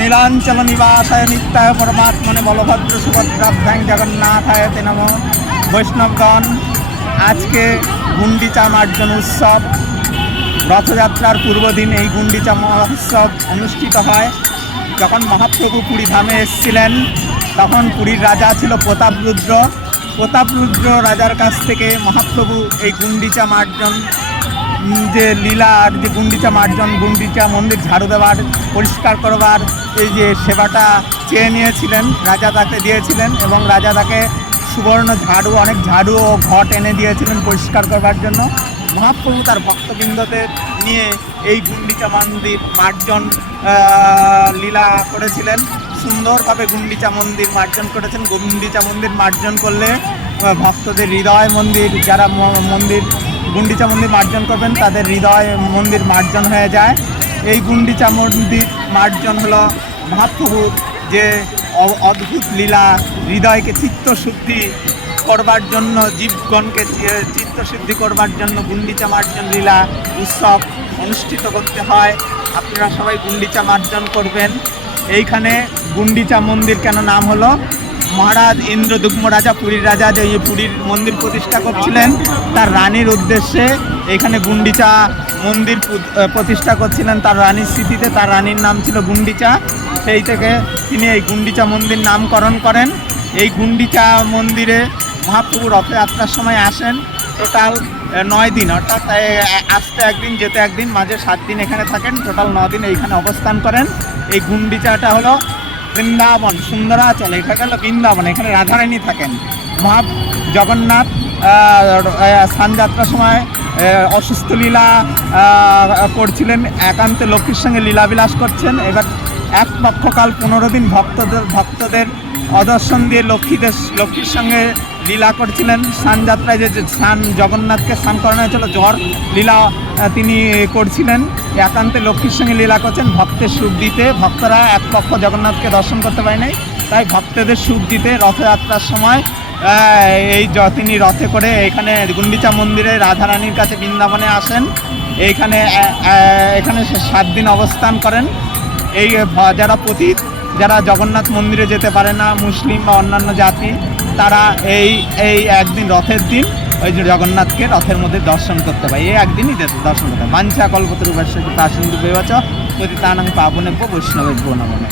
নীলাঞ্চল নিবাসায় নিত্যায় পরমাত্মনে বলভদ্র সুভদ্রাভ্যাং জগন্নাথায় তে নম। বৈষ্ণবগণ, আজকে গুন্ডিচা মার্জন উৎসব। রথযাত্রার পূর্বদিন এই গুন্ডিচা মহোৎসব অনুষ্ঠিত হয়। যখন মহাপ্রভু পুরী ধামে এসেছিলেন, তখন পুরীর রাজা ছিল প্রতাপরুদ্র প্রতাপরুদ্র রাজার কাছ থেকে মহাপ্রভু এই গুন্ডিচা মার্জন যে লীলার যে গুন্ডিচা, মার্জন গুন্ডিচা, মন্দির ঝাড়ু দেওয়ার, পরিষ্কার করবার, এই যে সেবাটা চেয়ে নিয়েছিলেন, রাজা তাকে দিয়েছিলেন এবং রাজা তাকে সুবর্ণ ঝাড়ু, অনেক ঝাড়ু ও ঘট এনে দিয়েছিলেন পরিষ্কার করবার জন্য। মহাপ্রভু তার ভক্তবৃন্দদের নিয়ে এই গুন্ডিচা মন্দির, মার্জন লীলা করেছিলেন। সুন্দরভাবে গুন্ডিচা মন্দির মার্জন করেছেন। গুন্ডিচা মন্দির মার্জন করলে ভক্তদের হৃদয় মন্দির, যারা মন্দির গুন্ডিচা মন্দির মার্জন করবেন, তাদের হৃদয় মন্দির মার্জন হয়ে যায়। এই গুন্ডিচা মন্দির মার্জন হলো মহাপ্রভুর যে অদ্ভুত লীলা, হৃদয়কে চিত্তশুদ্ধি করবার জন্য, জীবগণকে চিত্তশুদ্ধি করবার জন্য গুন্ডিচা মার্জন লীলা উৎসব অনুষ্ঠিত করতে হয়। আপনারা সবাই গুন্ডিচা মার্জন করবেন। এইখানে গুন্ডিচা মন্দির কেন নাম হলো? মহারাজ ইন্দ্রদুগ্ম রাজা, পুরীর রাজা যে পুরীর মন্দির প্রতিষ্ঠা করছিলেন, তার রানীর উদ্দেশ্যে এখানে গুন্ডিচা মন্দির প্রতিষ্ঠা করছিলেন। তার রানীর স্মৃতিতে তার রানীর নাম ছিল গুন্ডিচা। সেই থেকে তিনি এই গুন্ডিচা মন্দির নামকরণ করেন। এই গুন্ডিচা মন্দিরে মহাপ্রভু রথযাত্রার সময় আসেন। টোটাল নয় দিন। অর্থাৎ আসতে একদিন, যেতে একদিন, মাঝে সাত দিন এখানে থাকেন। টোটাল ন দিন এইখানে অবস্থান করেন। এই গুন্ডিচাটা হলো বৃন্দাবন, সুন্দরাচল এখানে হলো বৃন্দাবন, এখানে রাধারানী থাকেন। মহা জগন্নাথ স্থানযাত্রার সময় অসুস্থ লীলা করছিলেন একান্তে লক্ষ্মীর সঙ্গে লীলা বিলাস করছেন। এবার এক পক্ষকাল পনেরো দিন ভক্তদের ভক্তদের অদর্শন দিয়ে লক্ষ্মীদের, লক্ষ্মীর সঙ্গে লীলা করছিলেন। স্নানযাত্রায় যে যে স্নান জগন্নাথকে স্নান করানো হয়েছিল, জ্বর, লীলা তিনি করছিলেন। একান্তে লক্ষ্মীর সঙ্গে লীলা করছেন। ভক্তের সুখ দিতে, ভক্তরা এক পক্ষ জগন্নাথকে দর্শন করতে পারে নাই। তাই ভক্তদের সুখ দিতে রথযাত্রার সময় এই তিনি রথে করে এখানে গুন্ডিচা মন্দিরে রাধারানীর কাছে বৃন্দাবনে আসেন। এইখানে এখানে সাত দিন অবস্থান করেন। এই যারা পতীত, যারা জগন্নাথ মন্দিরে যেতে পারে না, মুসলিম বা অন্যান্য জাতি, তারা এই এই একদিন রথের দিন, ওই যে জগন্নাথকে রথের মধ্যে দর্শন করতে পারে। এই একদিনই দর্শন করতে পারে। মাঞ্চা কল্পতরু তা সিন্ধু বেবাচ পতিতানাং পাবনে বৈষ্ণবের নমনে